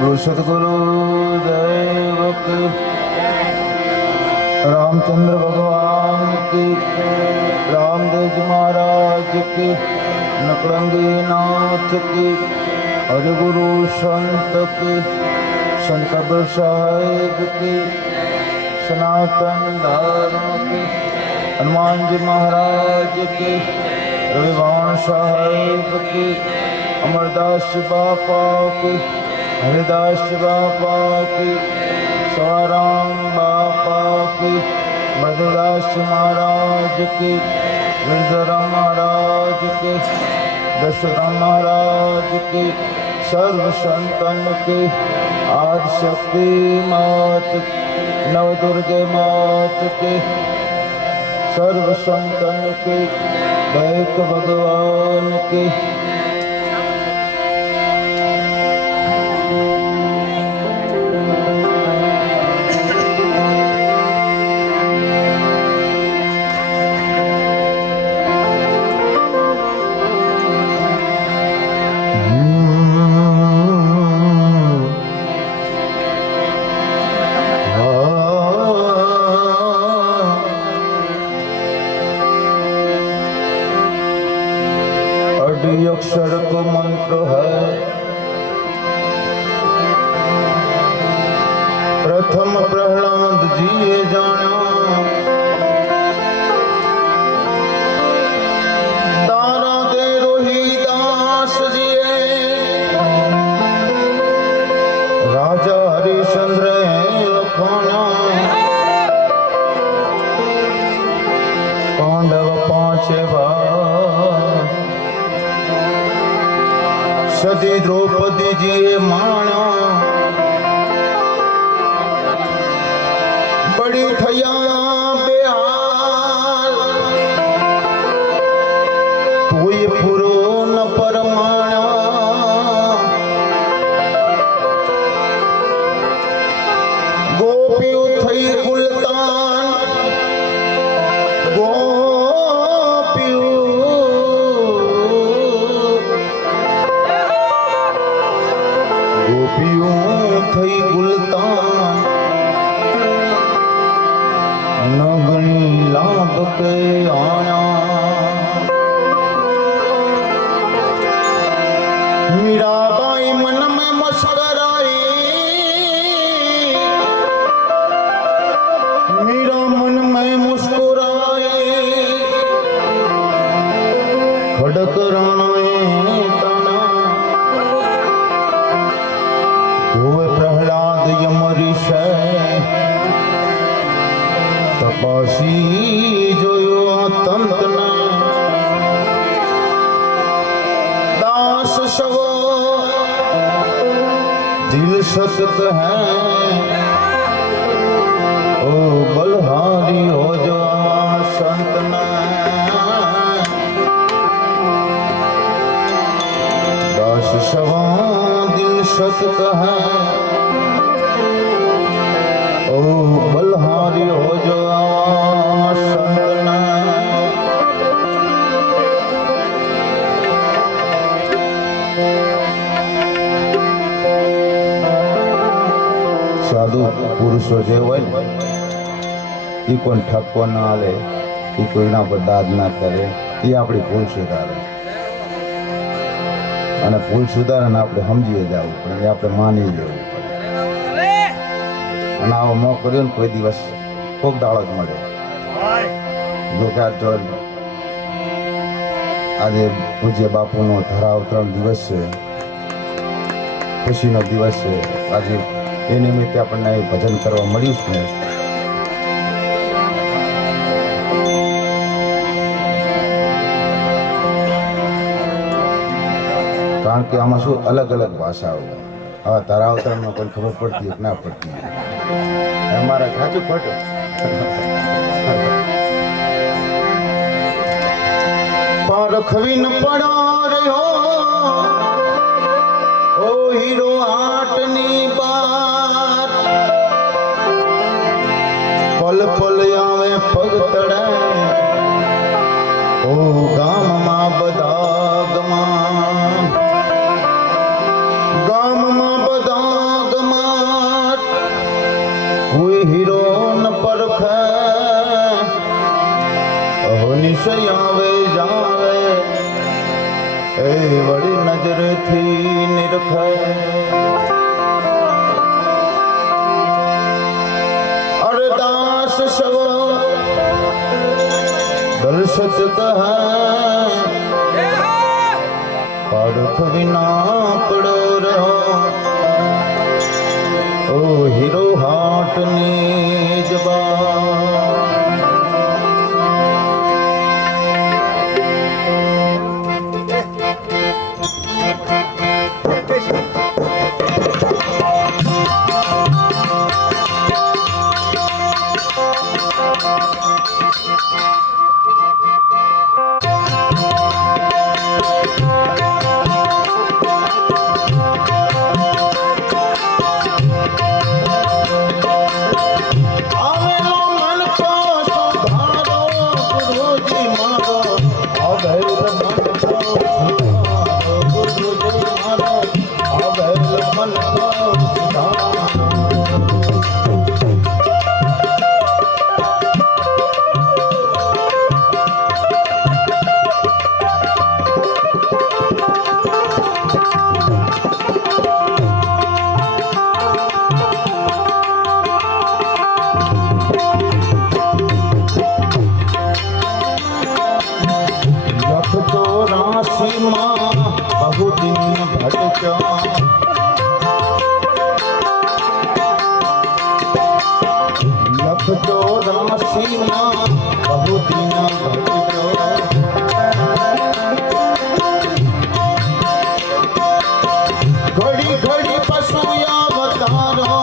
बोलो सतगुरु देव की, रामचंद्र भगवान की, रामदेव जी महाराज की, नकलंगी नाथ की, हरिगुरु संत की, संत कबीर साहिब की, सनातन धर्म की, हनुमान जी महाराज की, रविवान साहिब की, अमरदास बापा की, हरिदास बापा की, सवाराम बापा की, मधुदास महाराज की, गिरधराम महाराज की, दशराम महाराज की, सर्व संतन की, आदि शक्ति मात, नवदुर्गे मात की, सर्व संतन की, दैक भगवान की। अक्षर को मंत्र है, प्रथम प्रहलाद जी जाना, तारा दे रोहिदास जी, राजा हरिश्चंद्र लखाना, पांडव पांचे सती द्रौपदी जी माना, बड़ी थया बेहाल, कोई पुरो न परमाना, गोपी थई गुलतान, थई गुलतान, नगनी लाभ के आना, मीराबाई मन में मुस्कुराई, मीरा मन में मुस्कुराए, खड़क राणाए तना, धोए प्रहलाद यमरीश, तपासी जोयो तंत ने, दास शवो दिल सत है, ओ बलहारी हो जो संत ने, दास शवो दिल सत है, ओ बलहारी हो जो संत ने। साधु पुरुषो जे होय ई कोण ठपको न आले, ई कोईना पर दाद ना करे, ई आपणी भूल सुधारे, અને ભૂલ સુધારે આપણે સમજીએ જવું પડે, આપણે માની લેવું પડે, અને આવો મોં કર્યો ને કોઈ દિવસ કોક દાડો જ મળે. જો કે આજે પૂજ્ય બાપુનો ધરાવતરણ દિવસ છે, ખુશીનો દિવસ છે. આજે એ નિમિત્તે આપણને ભજન કરવા મળ્યું છે ને, કારણ કે આમાં શું અલગ અલગ ભાષાઓ, હવે તારા અવતારમાં કોઈ ખબર પડતી કે ના પડતી, અમારા સાચું ખોટું. પારખવી ન પડા રહ્યો ઓ હીરો આટની બાત, પલ પલ આવે પગ તળે ઓ ગામમાં બધા ગમા, ગામમાં બધા વિષય આવે જાવે એ વળી નજરથી નિરખે અરદાસ સવ દર્શત કહે પારખ વિના પડો રહો ઓ હીરો હાટની જબા बहु दिन भटका लख तो राशि मां बहु दिन भटका घड़ी घड़ी पशु अवतारो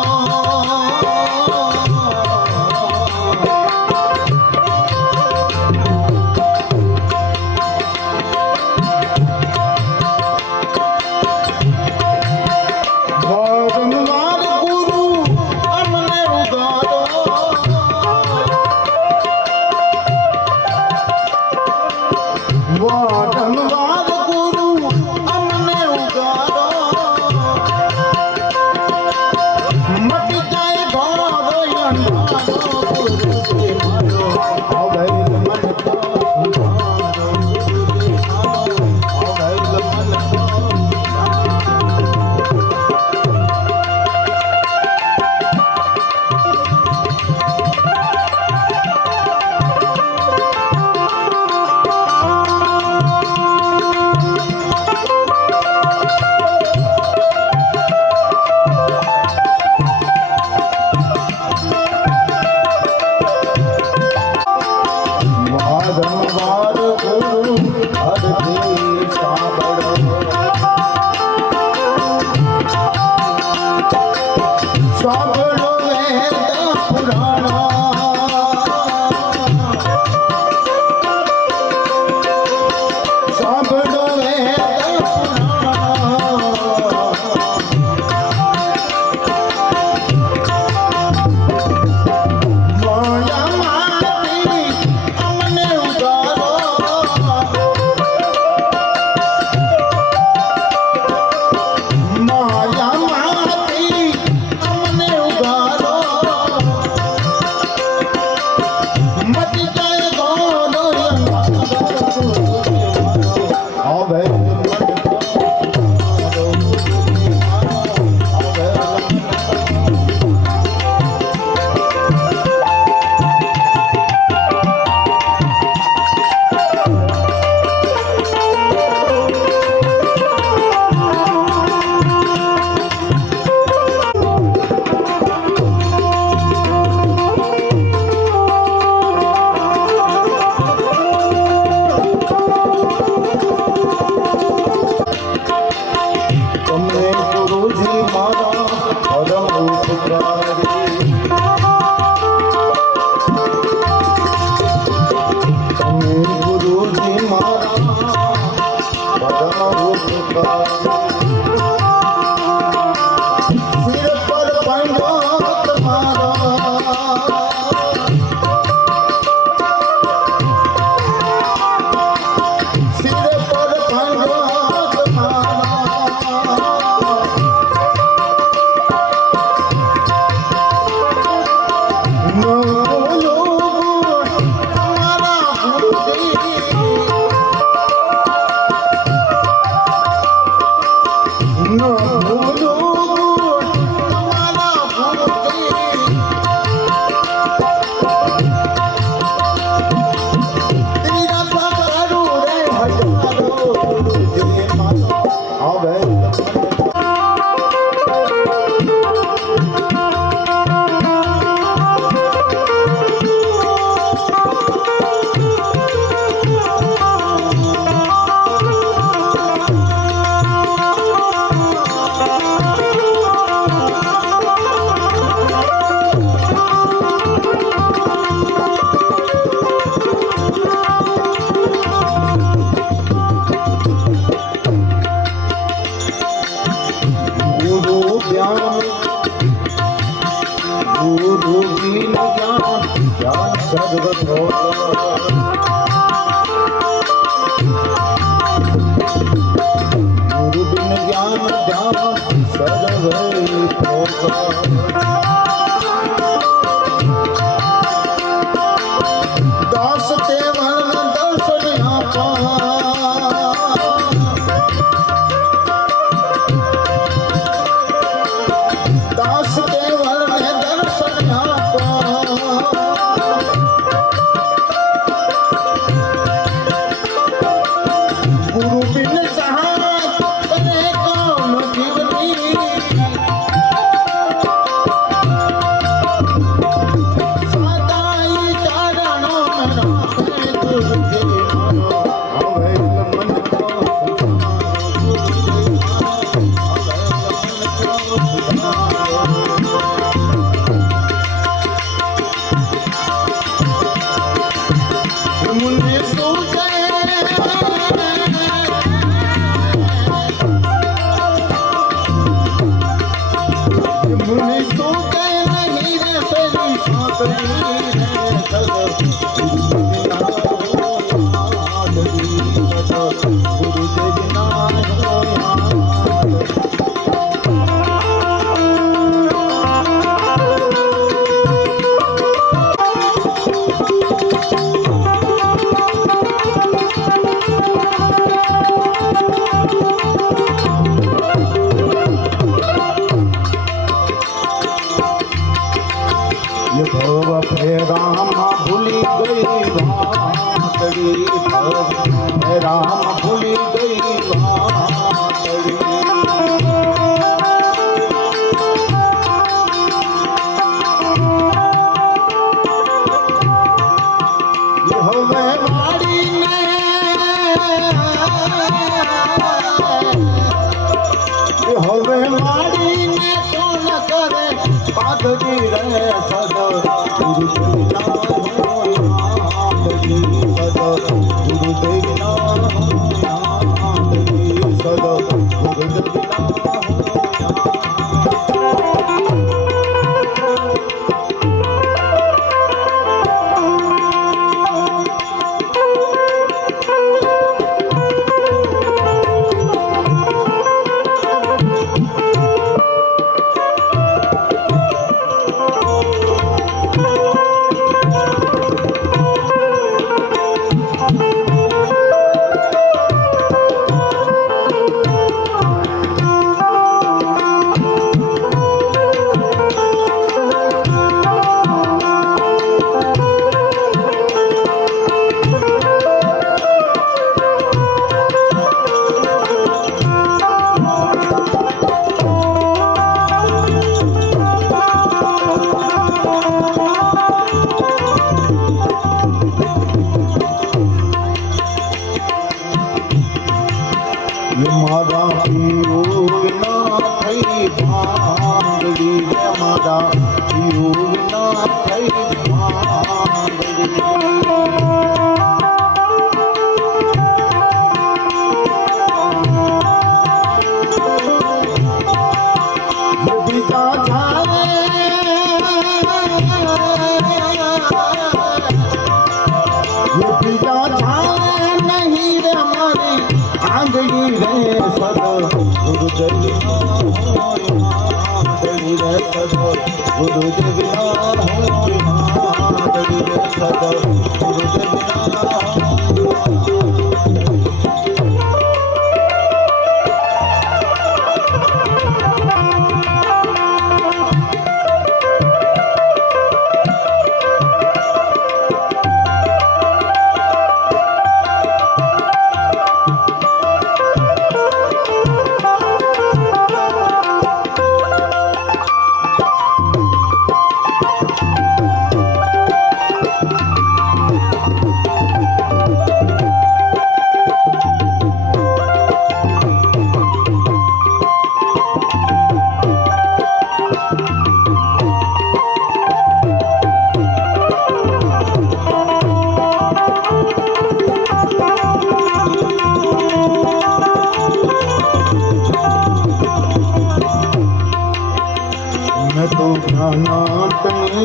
No, no, no, no, no, no, no, no,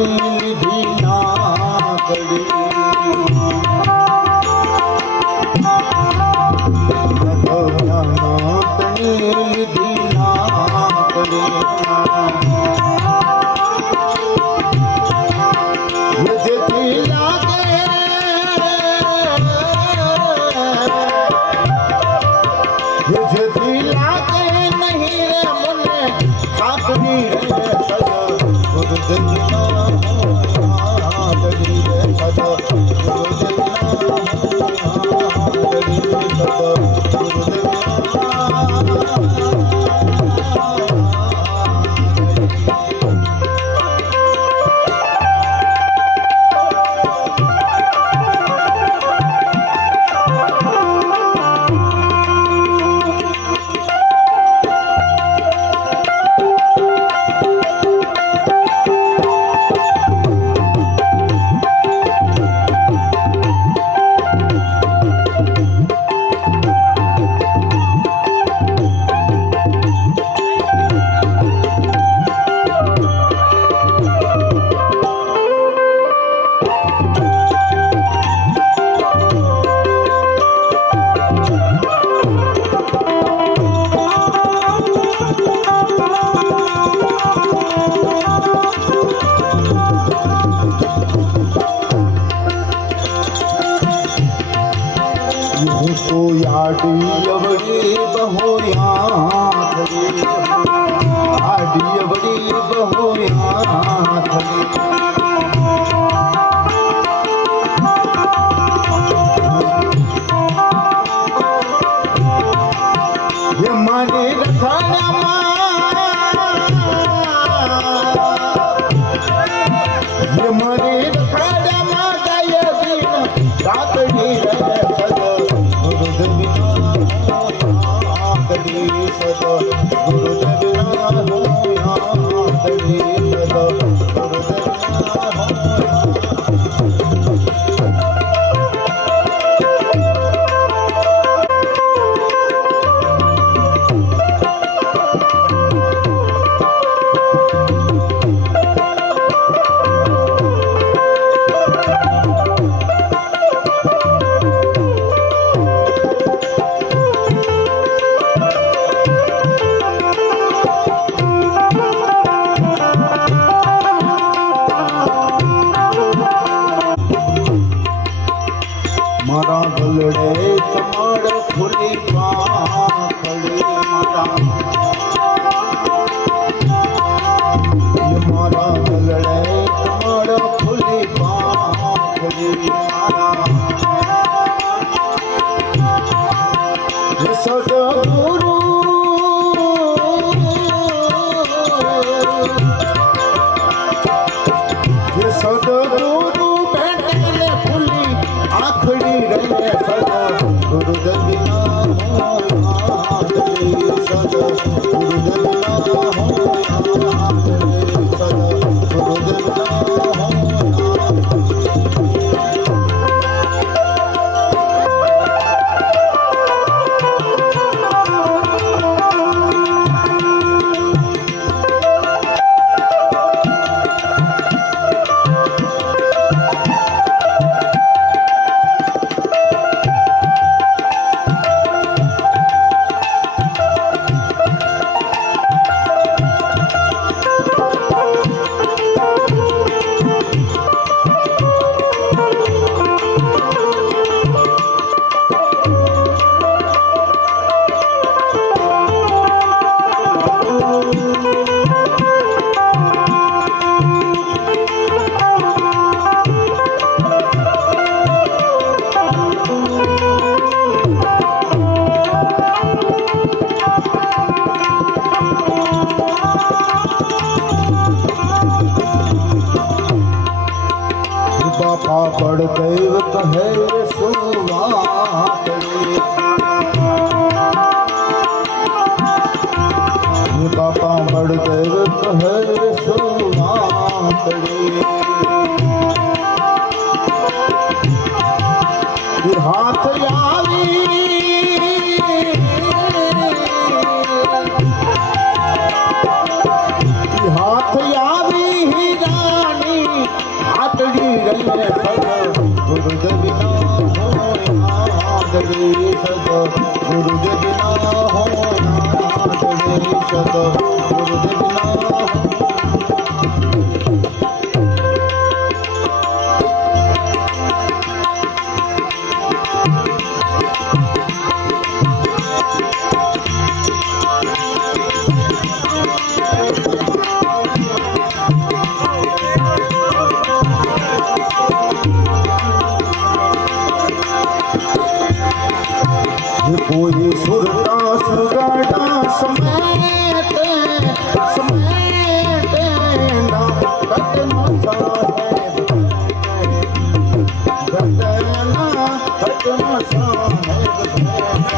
લીધી નાકડી નાતણી લીધી નાકડી જેથી લાગે જેથી લાગે નહીં રે મને આપની રે સદ ગુરુદેવના ગડી રે સદ ગુરુદેવના ગડી રે સદ तो याडी अवड़ी बहोया थली आडी अवड़ी बहोया थली ये माने रखाना ये माने रखाना मा गाय दिन रात ही रहे मारा गलड़े कमड़ फुली पाखड़ी मारा गलड़े कमड़ फुली पाखड़ी सदगुरु सदगुरु बैठे फुली आखड़ी रहे सदा गुरुदेवना सदा गुरुदेवना सदा गुरुदेवना हो सद गुरुदेव ना हो कोई सुरता सुगाड़ा समेत समेत ना कटना साहेब कटना कटना साहेब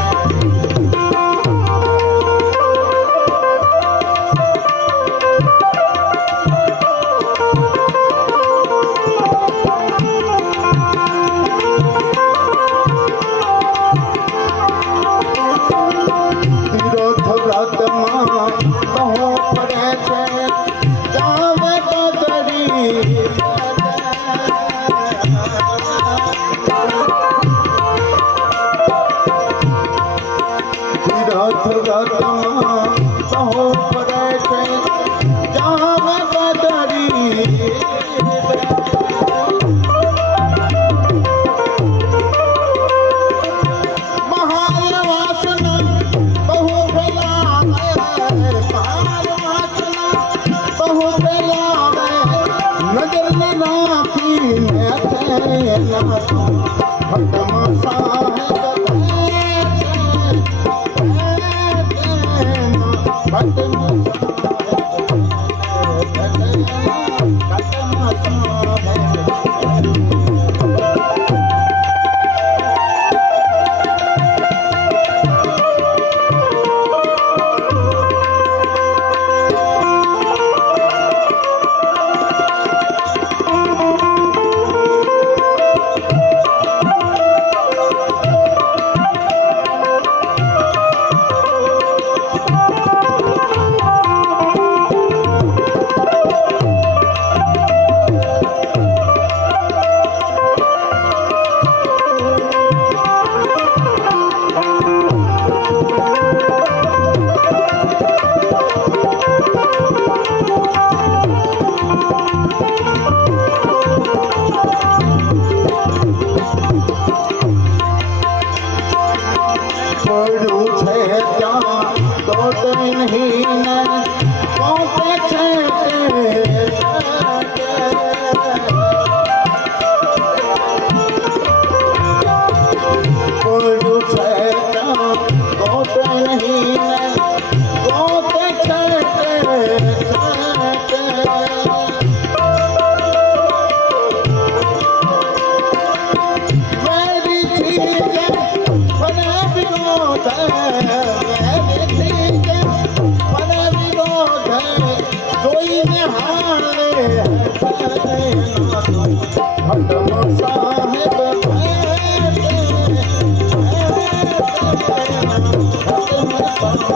साहेब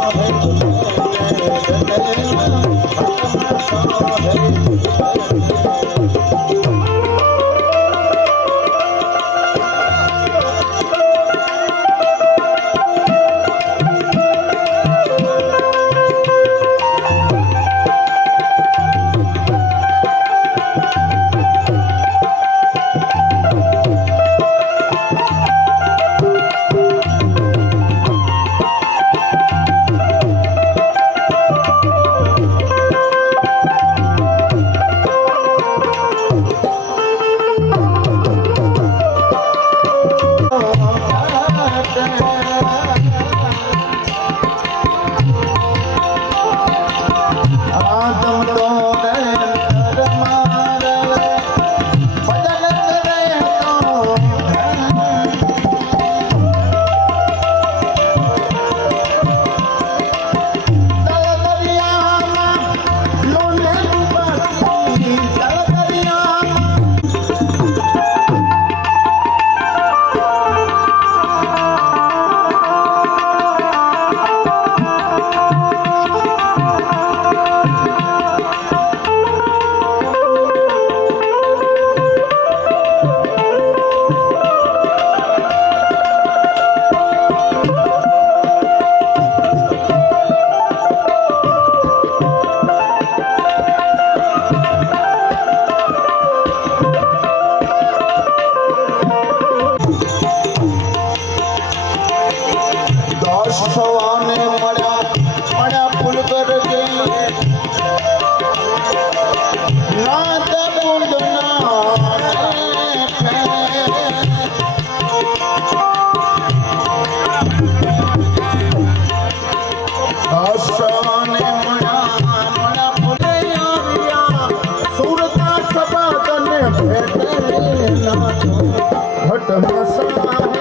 આશાને મણા મણા ફૂલે આવ્યા સુરતા સભા તને ભેટે નાથો ભટ્ટ સાહેબ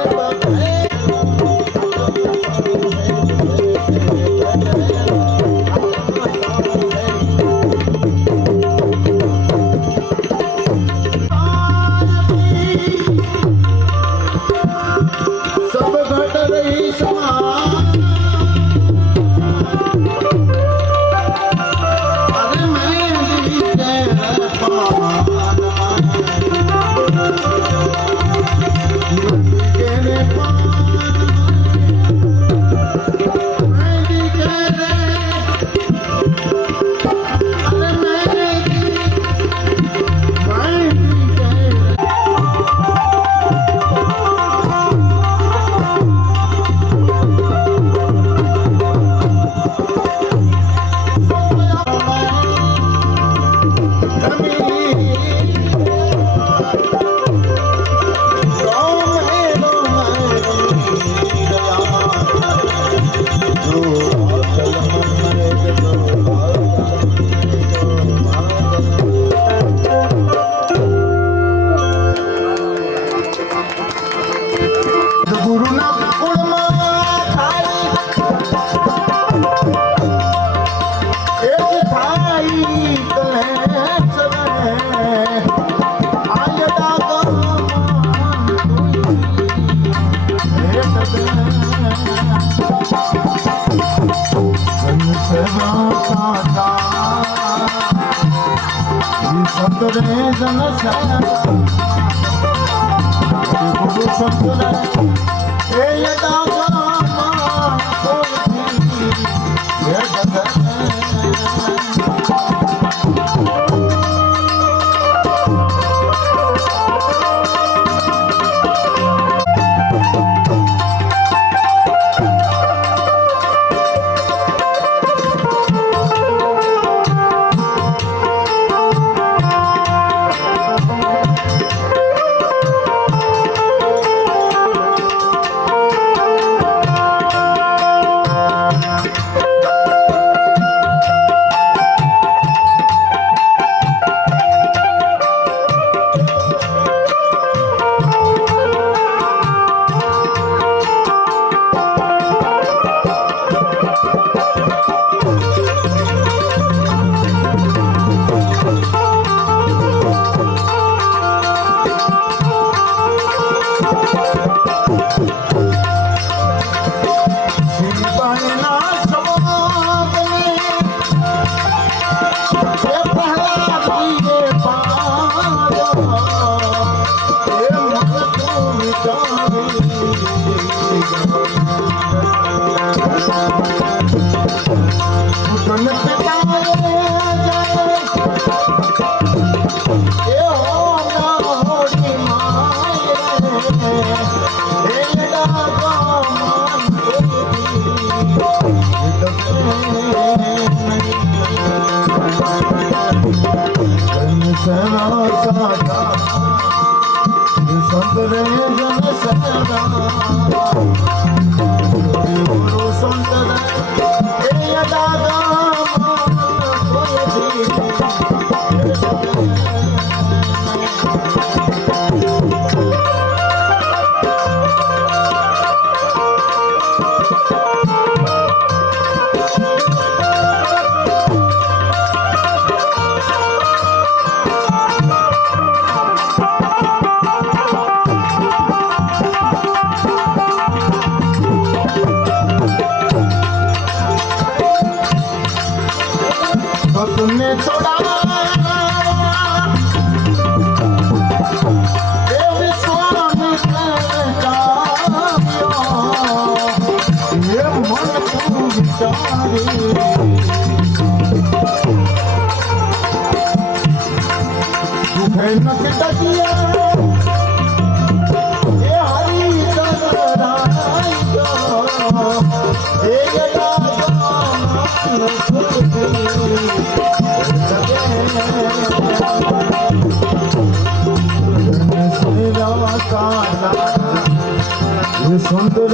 सुंदर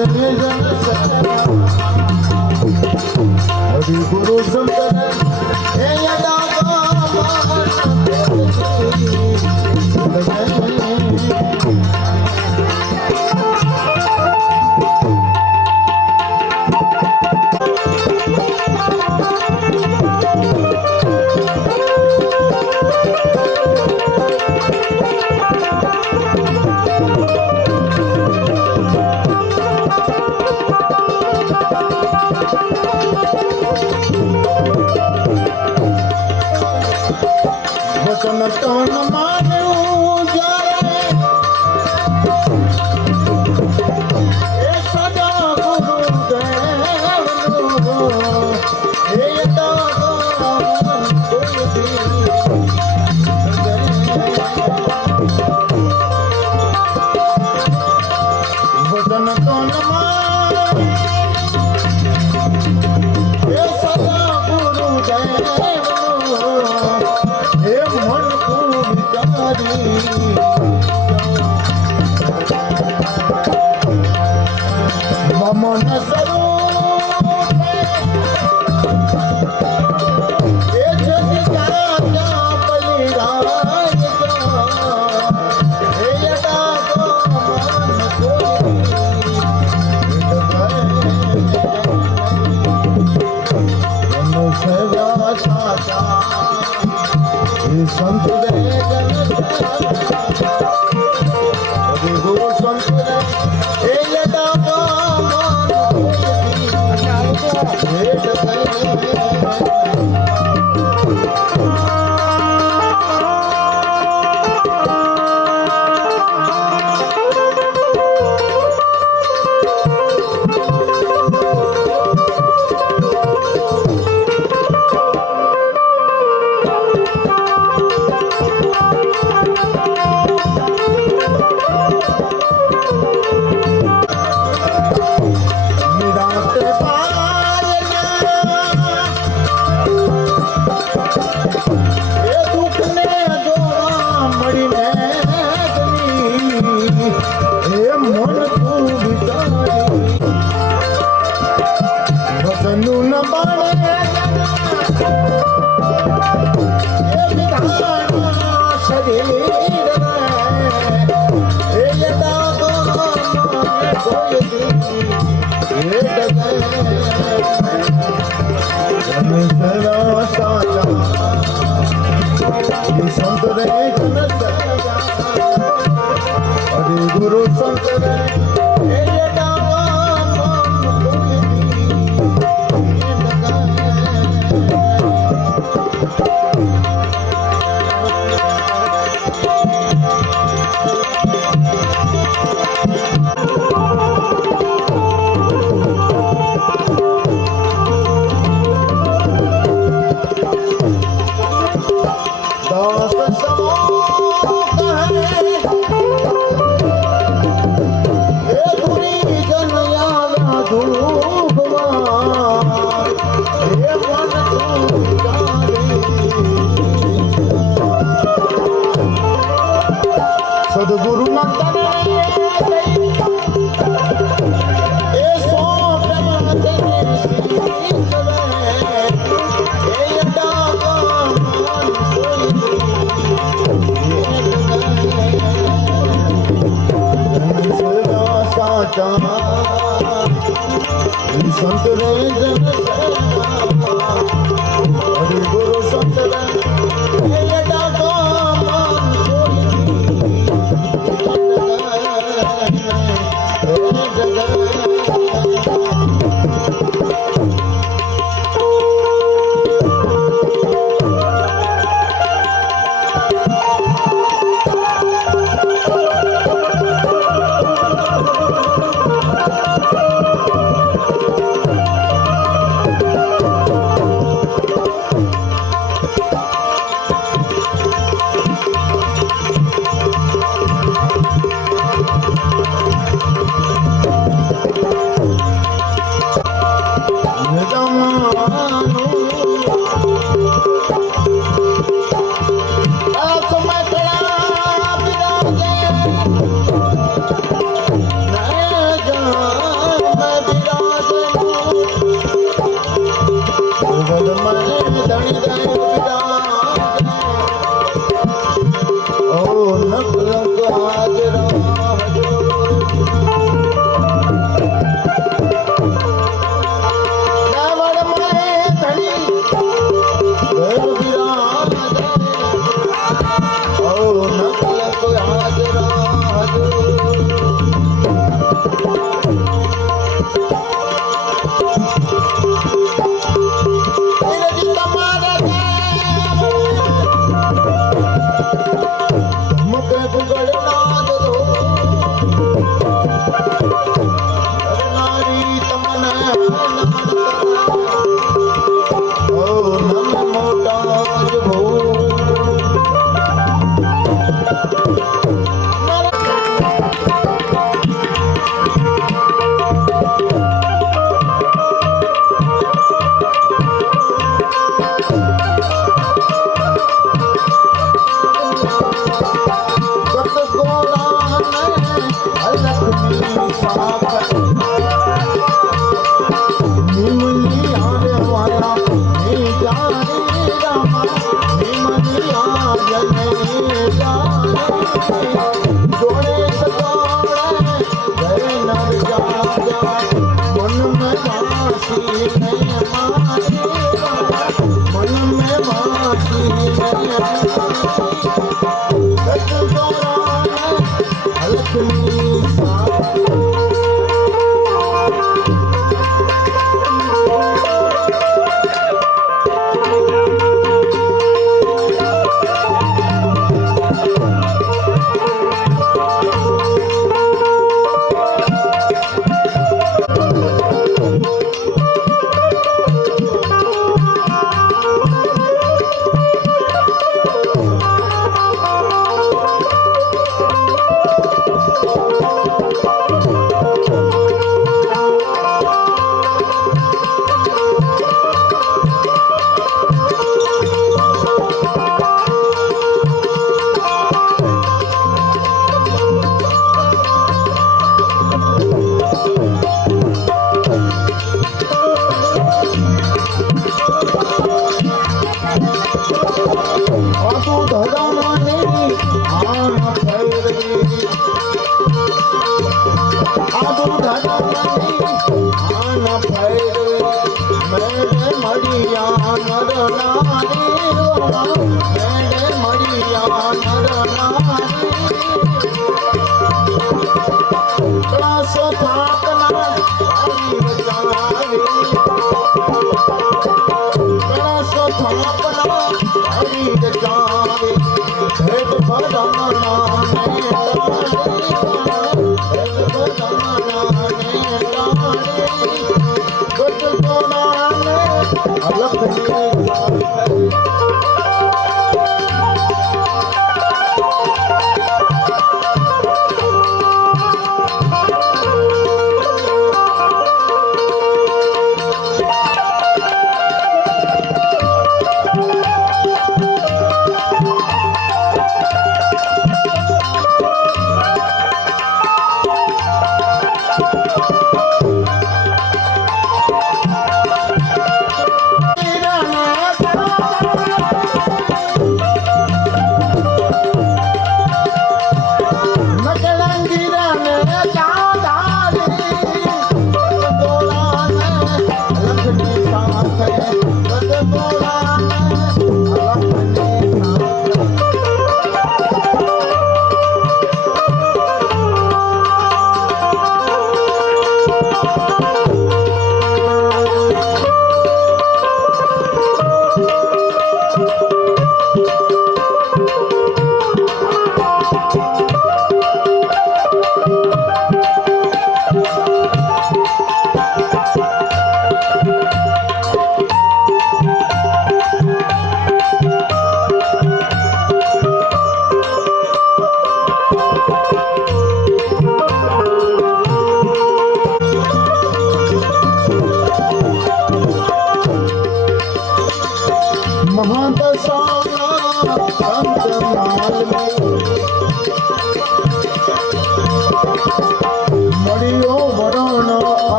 હરિ ગુરુ શંકર હે યદા વચન તન માન્યું જ્યારે એ સદા ગુરુદેવનું હે યદા કોઈ દી વચન તન માન્યું એ સદા ગુરુદેવનું હે મન તું વિચારી મમન સ્વરૂપે એ જગતા ત્યાં બલિરાજ હે યદા મન કોઈ સેવા સાચા સંત રે હરિ ગુરુ સંત રે હે યદા સંત રે હરિ ગુરુ સંત રે હે સદગુરુ સંત રે જન હરિ ગુરુ સંત રે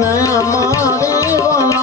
Naya Mare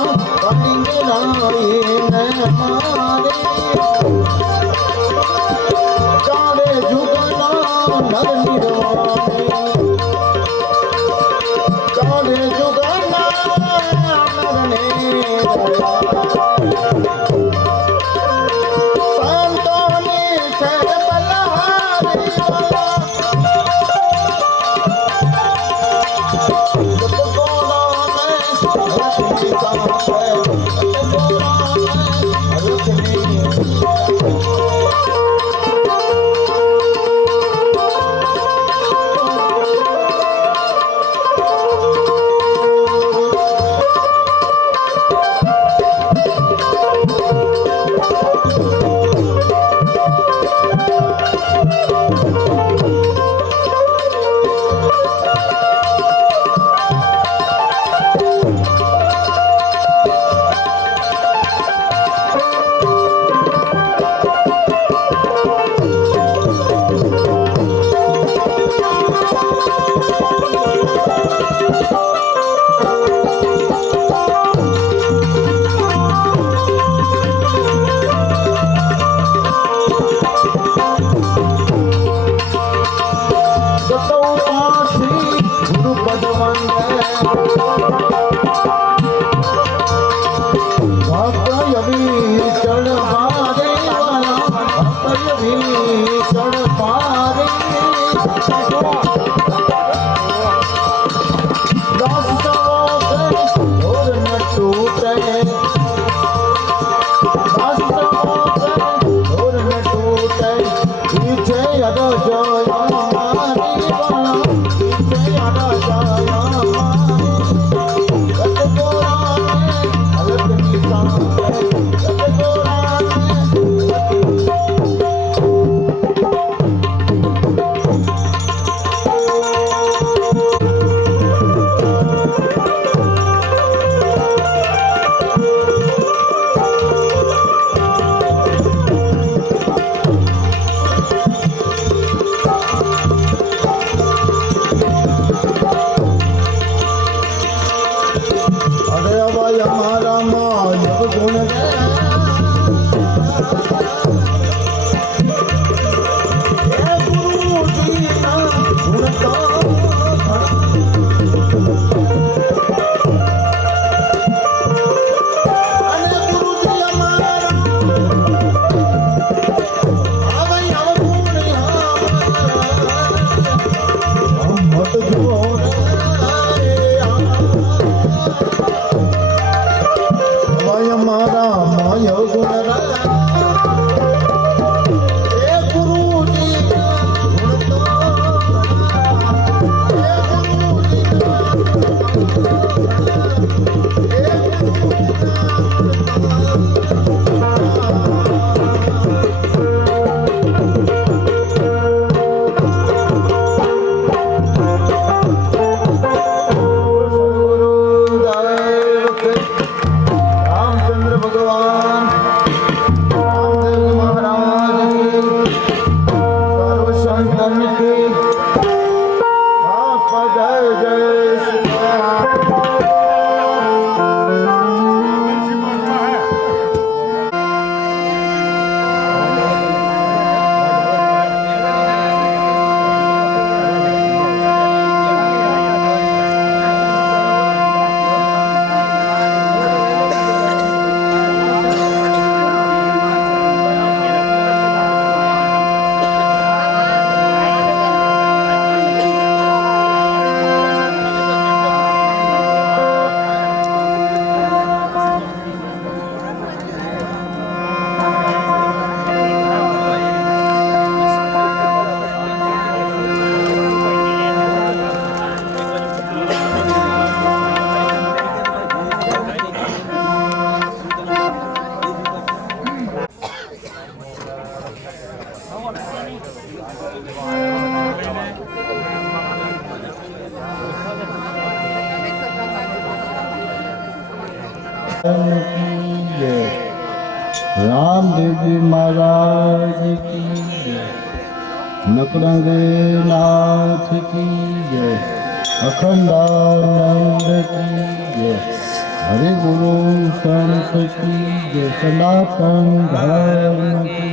रामदेव जी महाराज की जय, नकड़ंग नाथ की जय, अखंडानंद की जय, हरि गुरु संत की जय, सनातन धर्म की,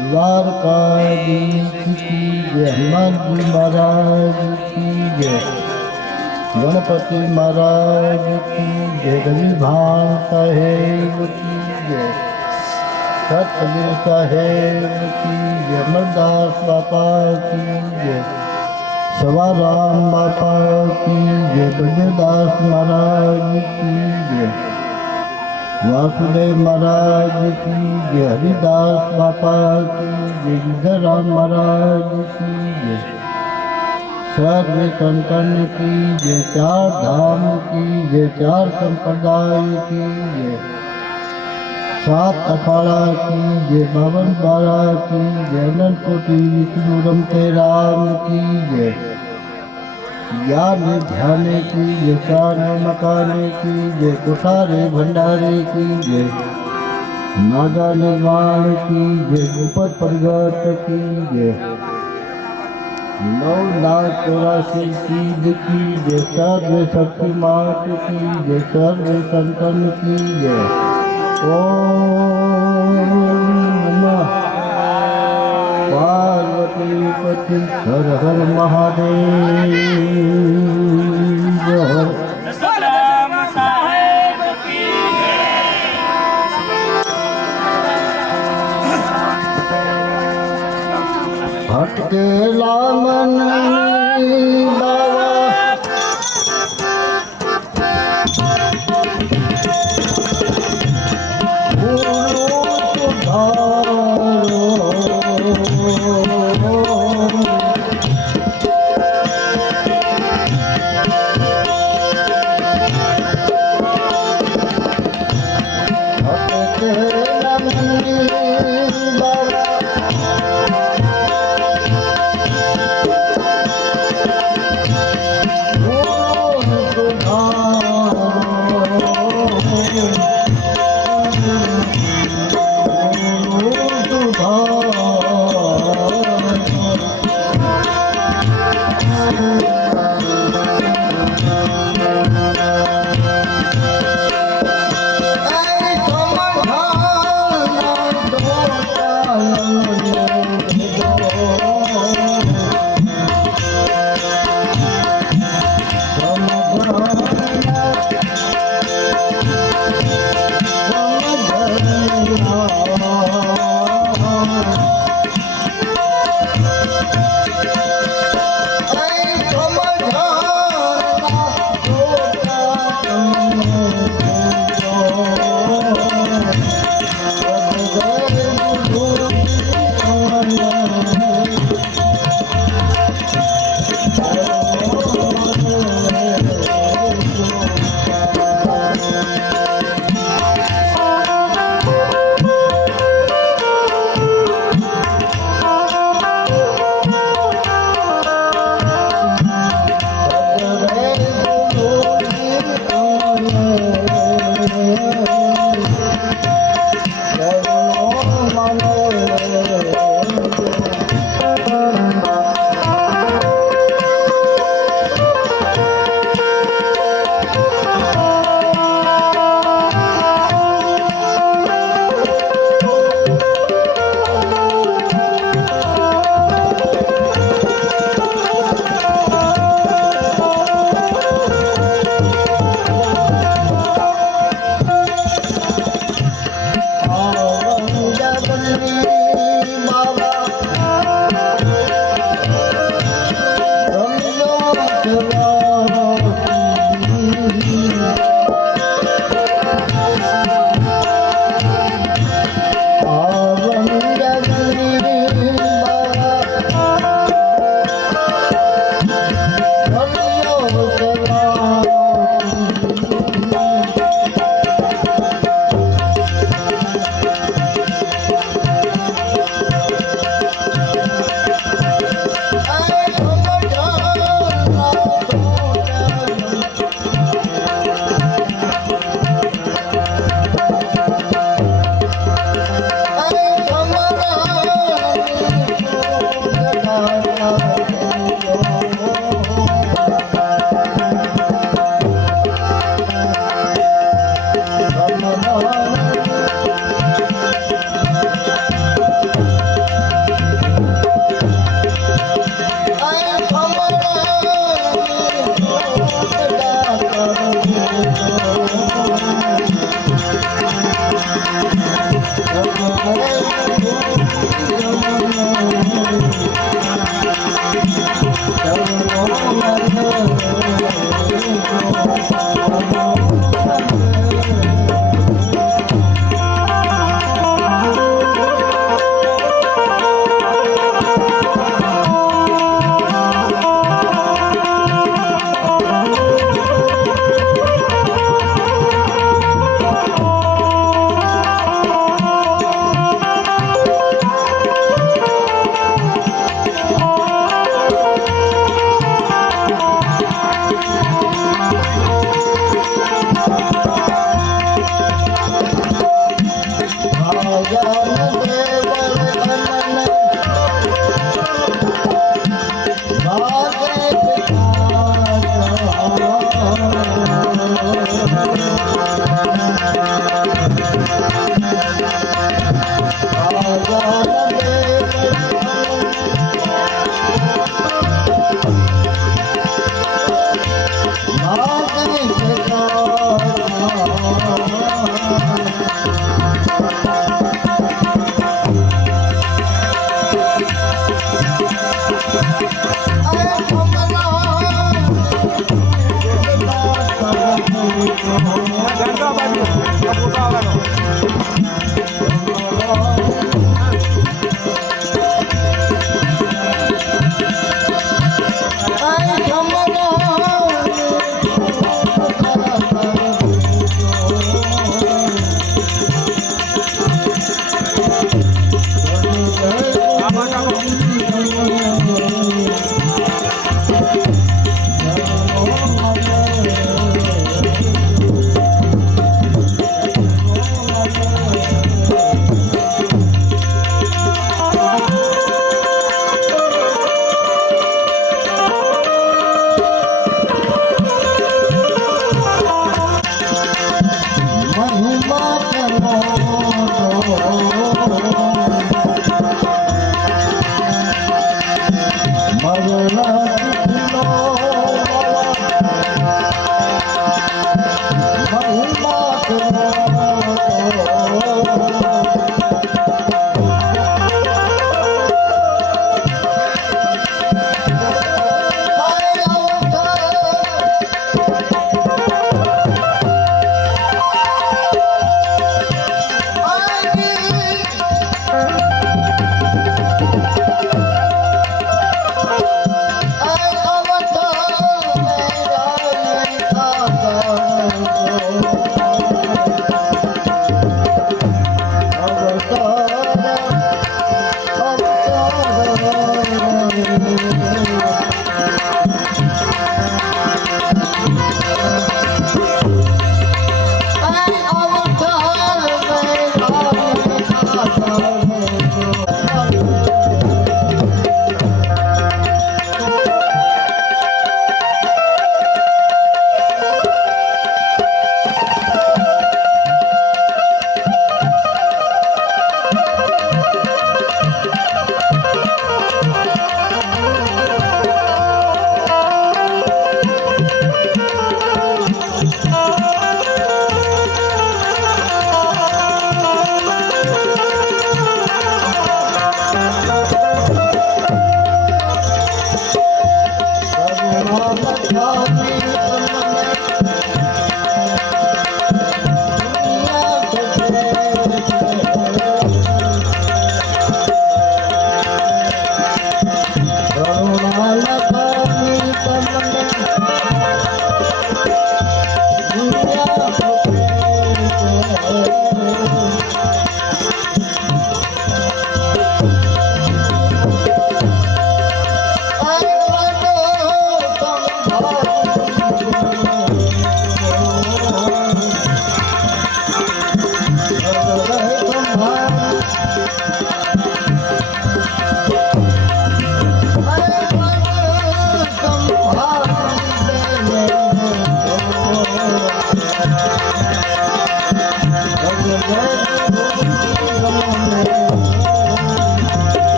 द्वारकाधीश की जय, हनुमान जी महाराज की जय, गणपति महाराज की जय, रवि भान साहेब की जय, सतबीर साहेब की जय, अमरदास बापा की जय, सवाराम बापा की जय, ब्रजदास महाराज की जय, वासुदेव महाराज की जय, हरिदास बापा की जय, गिरधराम महाराज की जय, सर्व संतन की जय, चार धाम की जय, चार संप्रदाय की जय, सात अखाड़ा की जय, बावन बारा की जय, अनंत कोटि विष्णु रमते राम की जय, ज्ञान ध्यान की जय, शान मकाने की जय, कुठारे भंडारे की जय, नागा निर्माण की जय, उपद प्रगट की जय, 9,84 की जय, सर्व शक्ति मात की जय, सर्व संतन की जय। ओम नमः पार्वती पति हर हर महादेव हर। सलाम साहेब की भटकेला मन बाबा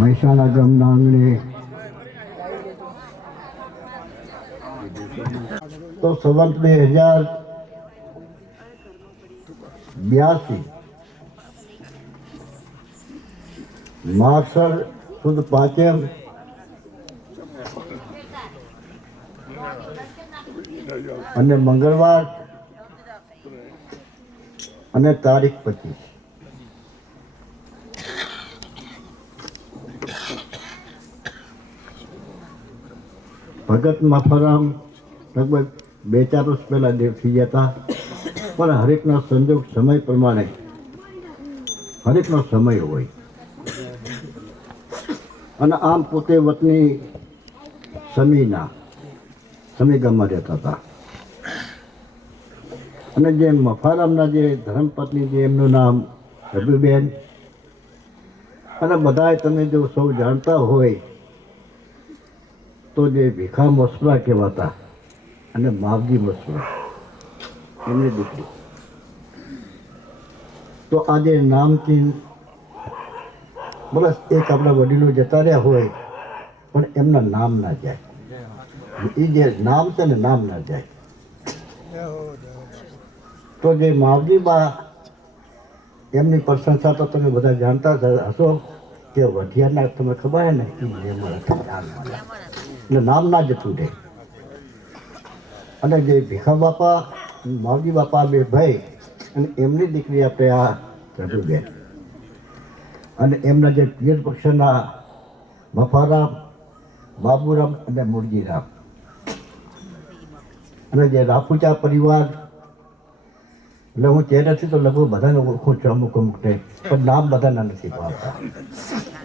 મહેસાણા ગામના આંગણે તો સંવત 2082 માગસર સુદ પાંચમ અને મંગળવાર અને તારીખ 25 ભગત મફરામ લગભગ 2-4 વર્ષ પહેલા દેવ થઈ ગયા હતા, પણ હરેકના સંજોગ સમય પ્રમાણે હરેકનો સમય હોય. અને આમ પોતે વતની સમી ગામમાં રહેતા હતા. અને જે મફારામના જે ધર્મપત્ની જે એમનું નામ રઘુબેન, અને બધાય તમે જો સૌ જાણતા હોય તો જે ભીખા મસરા કહેવાતા અને માવજી મસરા એમની દીકરી. તો આજે નામથી બસ એક આપણા વડીલો જતા રહ્યા હોય પણ એમના નામ ના જાય. એ જે નામ છે ને નામ ના જાય. તો જે માવજી બા એમની પ્રશંસા તો તમે બધા જાણતા હશો કે વઢિયાના તમે ખબર હે ને એટલે નામ ના જતું રહે. અને જે ભીખા બાપા માવજી બાપા બે ભાઈ અને એમની દીકરી આપણે આ રઘુબેન અને એમના જે પિયર પક્ષના મફારામ, બાબુરામ અને મુરજીરામ, અને જે રાપુચા પરિવાર, એટલે હું ચહેરાથી તો લગભગ બધાને ઓળખું છું અમુક પણ નામ બધાના નથી ભાવતા.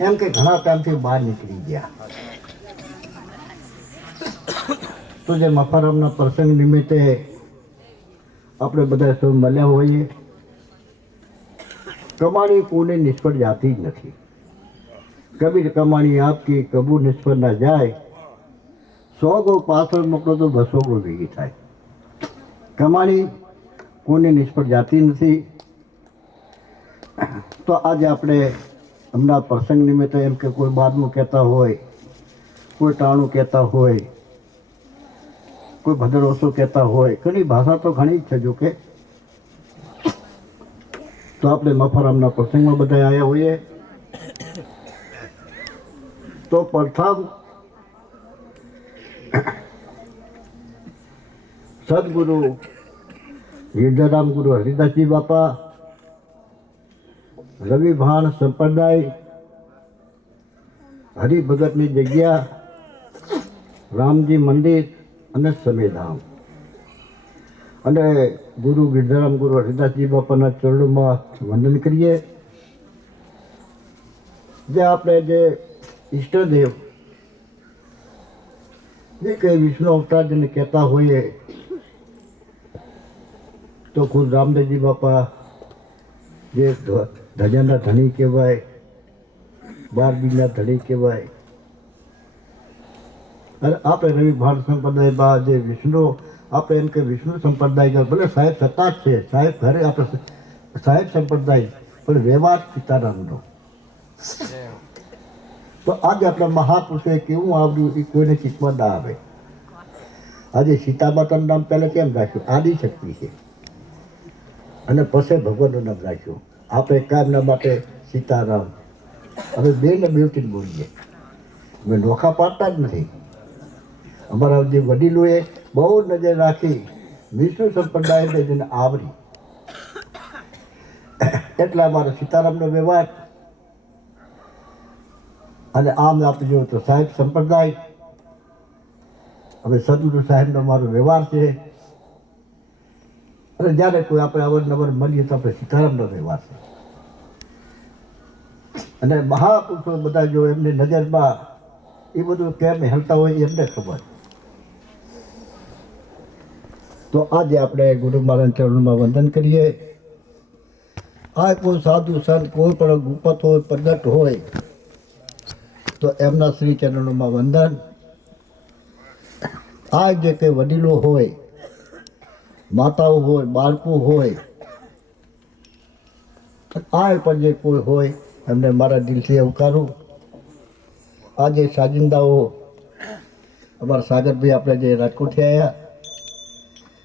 એમ કે ઘણા ટાઈમથી બહાર નીકળી ગયા. તો જે મફારામના પ્રસંગ નિમિત્તે આપણે બધા સૌ મળ્યા હોઈએ. કમાણી કોઈને નિષ્ફળ જાતી જ નથી. કબીર કમાણી આપકી કબૂ નિષ્ફળ ના જાય, 100 ગૌ પાછળ મોકલો તો 200 ગૌ ભેગી થાય. કમાણી કોઈને નિષ્ફળ જાતી નથી. તો આજે આપણે હમણાં પ્રસંગ નિમિત્તે એમ કે કોઈ બારનું કહેતા હોય, કોઈ ટાણું કહેતા હોય, કોઈ ભદરવસો કહેતા હોય, ઘણી ભાષા તો ઘણી જ છે. જો કે તો આપણે મફારામના પ્રસંગમાં બધા આવ્યા હોઈએ. તો પ્રથમ સદગુરુ ગિરધરામ ગુરુ હરિદાસજી બાપા, રવિભાણ સંપ્રદાય, હરિભગતની જગ્યા, રામજી મંદિર અને સમેધામ, અને ગુરુ ગિરધરામ ગુરુ હરિદાસજી બાપાના ચરણોમાં વંદન કરીએ. જે આપણે જે ઈષ્ટદેવ જે કંઈ વિષ્ણુ અવતાર જેને કહેતા હોઈએ તો ખુદ રામદેવજી બાપા જે ધજાના ધણી કહેવાય, 12 બીજના ધણી કહેવાય. અને આપણે રવિભાણ સંપ્રદાયમાં જે વિષ્ણુ આપણે એમ કે વિષ્ણુ સંપ્રદાય ભલે સાહેબ સત્તા જ છે, સાહેબ ઘરે આપણે સાહેબ સંપ્રદાય પણ વ્યવહાર સીતારામનો. તો આજે આપણા મહાપુરુષોએ કેવું આવ્યું એ કોઈને ચિત્તમાં ના આવે. આજે સીતામાતાનું નામ પહેલાં કેમ રાખ્યું? આદિશક્તિ છે, અને પછી ભગવાનનું નામ રાખ્યું. આપણે કામના માટે સીતારામ. હવે બેને બેવટીને બોલીએ, અમે નોખા પાડતા જ નથી. અમારા જે વડીલોએ બહુ નજર રાખી વિષ્ણુ સંપ્રદાયને જેને આવરી, એટલે અમારો સીતારામનો વ્યવહાર. અને આમ આપણે જોઈએ તો સાહેબ સંપ્રદાય, હવે સદગુરુ સાહેબનો અમારો વ્યવહાર છે. અને જ્યારે કોઈ આપણે અવરનવર મળીએ તો આપણે સીતારામનો વ્યવહાર છે. અને મહાપુરુષો બધા જો એમની નજરમાં એ બધું કેમ હેલતા હોય એમને ખબર. તો આજે આપણે ગુરુ મહારાજ ચરણોમાં વંદન કરીએ. આ કોઈ સાધુ સંત કોઈ પણ ગુપત હોય, પ્રગટ હોય તો એમના શ્રી ચરણોમાં વંદન. આ જે કંઈ વડીલો હોય, માતાઓ હોય, બાળકો હોય, આ પણ જે કોઈ હોય એમને મારા દિલથી આવકારું. આજે સાજિંદાઓ અમારા સાગરભાઈ આપણે જે રાજકોટથી આવ્યા,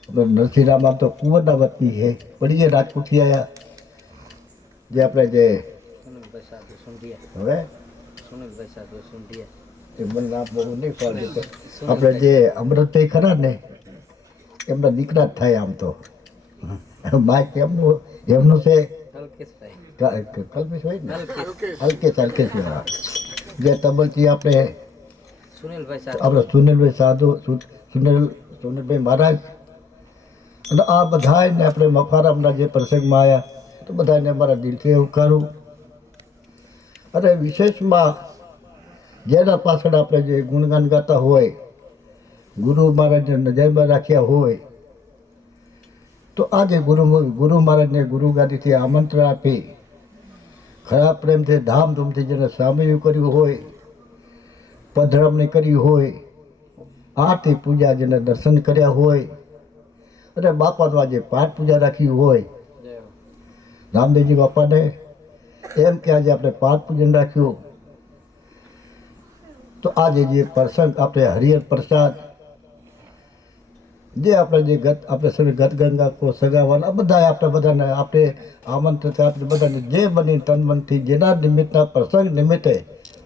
આપણે નરસિંહરામ તો કુંવરના વતની છે, પણ એ રાજકોટથી આવ્યા. જે આપણે જે હવે એ મને નામ બહુ નહીં ફાવે. આપણે જે અમૃતભાઈ ખરા ને એમના દીકરા જ થાય આમ તો. માઇક એમનું છે કલ્પેશભાઈ ને અલ્કેશ જે તબલથી આપણે સુનિલભાઈ સાધુ સુનિલભાઈ મહારાજ અને આ બધાને આપણે મફારામના જે પ્રસંગમાં આવ્યા તો બધાને મારા દિલથી આવકારું. અને વિશેષમાં જેના પાછળ આપણે જે ગુણગાન ગાતા હોય, ગુરુ મહારાજને નજરમાં રાખ્યા હોય, તો આજે ગુરુ મહારાજને ગુરુ ગાદીથી આમંત્રણ આપી ખરા પ્રેમથી ધામધૂમથી જેને સામયું કર્યું હોય, પધરામણી કરી હોય, આરતી પૂજા જેને દર્શન કર્યા હોય અને બાપાનું આજે પાઠ પૂજા રાખી હોય, રામદેવજી બાપાને એમ કે આજે આપણે પાઠ પૂજન રાખ્યું, તો આજે જે પ્રસંગ આપણે હરિહર પ્રસાદ જે આપણે જે આપણે સર ગતગંગા કો સગાવાના બધા આપણે બધાને આપણે આમંત્રિત આપણે બધાને જે બની તન મનથી જેના નિમિત્તના પ્રસંગ નિમિત્તે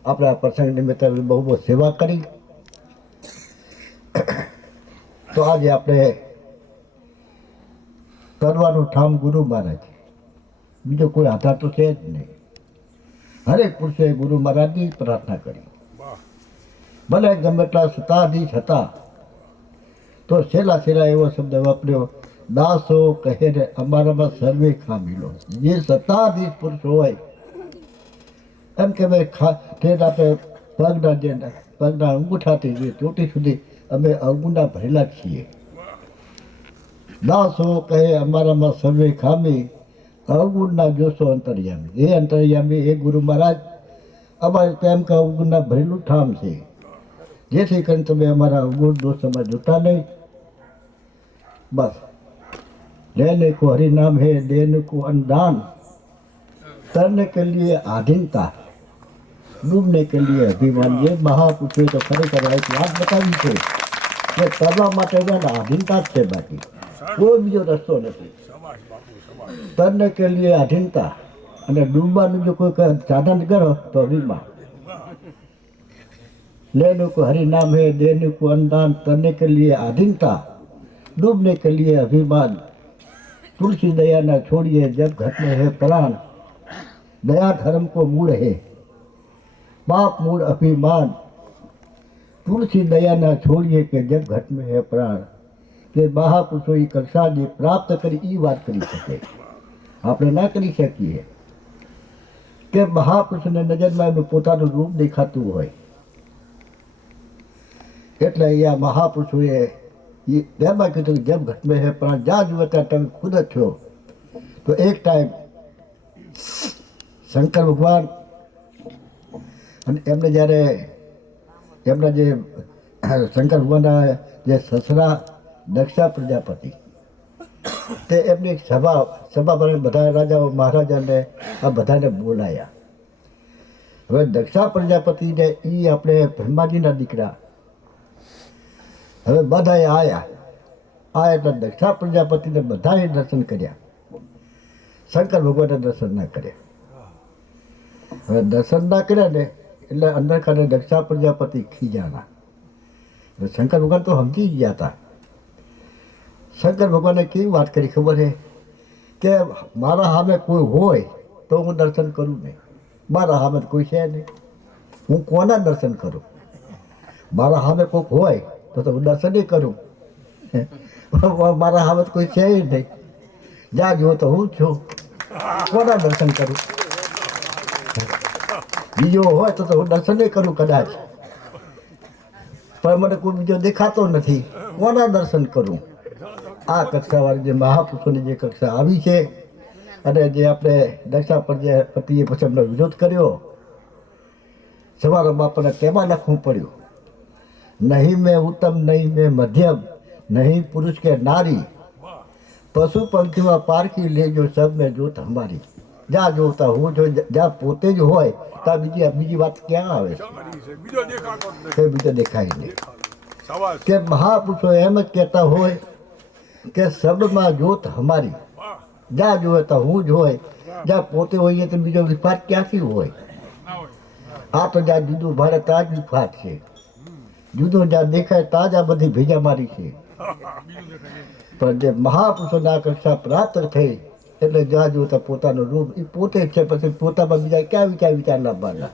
આપણે આ પ્રસંગ નિમિત્તે બહુ બહુ સેવા કરી. તો આજે આપણે કરવાનું ઠામ ગુરુ મહારાજ, બીજો કોઈ આધાર તો છે જ નહીં. હરેક પુરુષે ગુરુ મહારાજની પ્રાર્થના કરી. ભલે ગમે એટલા સત્તાધીશ હતા તો છેલ્લા એવો શબ્દ વાપર્યો, દાસો કહે ને અમારામાં સર્વે ખામીલો. જે સત્તાધીશ પુરુષ હોય એમ કે ભાઈ ઠેર આપણે પગના અંગૂઠાથી જે ચોટી સુધી અમે અવગુણા ભરેલા છીએ. દાસો કહે અમારામાં સર્વે ખામી, અવગુણના જોશો અંતર્યામી. એ અંતર્યામી એ ગુરુ મહારાજ અમારે તેમ કે અવગુણના ભરેલું ઠામ છે, જેથી કરીને તમે અમારા અવગુણ દોષમાં જોતા નહીં. બસ લેने को हरि नाम है, देने को अनुदान, तरने के लिए आधीनता, डूबने के लिए अभिमान. ये મહાપુરુષોએ તો ખરેખર એક વાત બતાવી છે કે તરવા માટે આધીનતા જ છે, બાકી કોઈ બીજો રસ્તો નથી. તરને કે લીએ આધીનતા અને ડૂબવાનું જો કોઈ સાધન કરો તો અભિમાન. लेने को हरि नाम है, देने को अनुदान, करने के लिए आधीनता, डूबने के लिए अभिमान. तुलसी दया न छोड़िए जब घट में है प्राण, दया धर्म को मूल है, पाप मूल अभिमान. तुलसी दया न छोड़िए કે જબ ઘટ में है प्राण. કે મહાપુરુષો એ કક્ષા જે પ્રાપ્ત કરી એ વાત કરી શકે, આપણે ના કરી શકીએ. કે મહાપુરુષને નજરમાં એનું પોતાનું રૂપ દેખાતું હોય, એટલે અહીંયા મહાપુરુષોએ તેમાં કીધું જેમ ઘટ મેં હે પણ જ્યાં જુએ ત્યાં તમે ખુદ જ છો. તો એક ટાઈમ શંકર ભગવાન અને એમને જ્યારે એમના જે શંકર ભગવાનના જે સસરા દક્ષા પ્રજાપતિ તે એમની એક સભા પર બધા રાજાઓ મહારાજાને આ બધાને બોલાયા. હવે દક્ષા પ્રજાપતિને એ આપણે બ્રહ્માજીના દીકરા. હવે બધાએ આવ્યા એટલે દક્ષા પ્રજાપતિને બધાએ દર્શન કર્યા, શંકર ભગવાને દર્શન ના કર્યા. હવે દર્શન ના કર્યા ને એટલે અંદર ખાને દક્ષા પ્રજાપતિ ખીજાણા. હવે શંકર ભગવાન તો સમજી ગયા હતા. શંકર ભગવાને કેવી વાત કરી ખબર છે કે મારા સામે કોઈ હોય તો હું દર્શન કરું નહીં, મારા સામે કોઈ છે નહીં, હું કોના દર્શન કરું? મારા સામે કોઈક હોય તો હું દર્શન કરું, મારા સામે કોઈ છે નહીં, જ્યાં જુઓ તો હું છું, કોના દર્શન કરું? બીજો હોય તો હું દર્શન કરું કદાચ, પણ મને કોઈ બીજો દેખાતો નથી, કોના દર્શન કરું? આ કક્ષાવાળી જે મહાપુરુષોની જે કક્ષા આવી છે અને જે આપણે દક્ષા પ્રજાપતિએ પછી એમનો વિરોધ કર્યો, સવારમાં આપણને તેમાં લખવું પડ્યું, નહીં મેં ઉત્તમ, નહીં મેં મધ્યમ, નહીં પુરુષ કે નારી, પશુ પંખીમાં પારખી લેજો સબ મેં જોત હમારી. જ્યાં જોતા હું જો જ્યાં પોતે જ હોય ત્યાં બીજી વાત ક્યાં આવે તે બીજો દેખાય નહીં. કે મહાપુરુષો એમ જ કહેતા હોય કે સબમાં જોત હમારી, જ્યાં જોવે તો હું જ હોય, જ્યાં પોતે હોઈએ તો બીજો વિફાટ ક્યાંથી હોય. આ તો જ્યાં જુદું ભાડે ત્યાં જ વિફાટ છે, જુદો જ્યાં દેખાય ત્યાં જ આ બધી ભેજા મારી છે. પણ જે મહાપુરુષોના કક્ષા પ્રાપ્ત થઈ એટલે જ્યાં જોતા પોતાનું રૂપ એ પોતે જ છે, પછી પોતામાં બીજા ક્યાં વિચાર લાવવાના.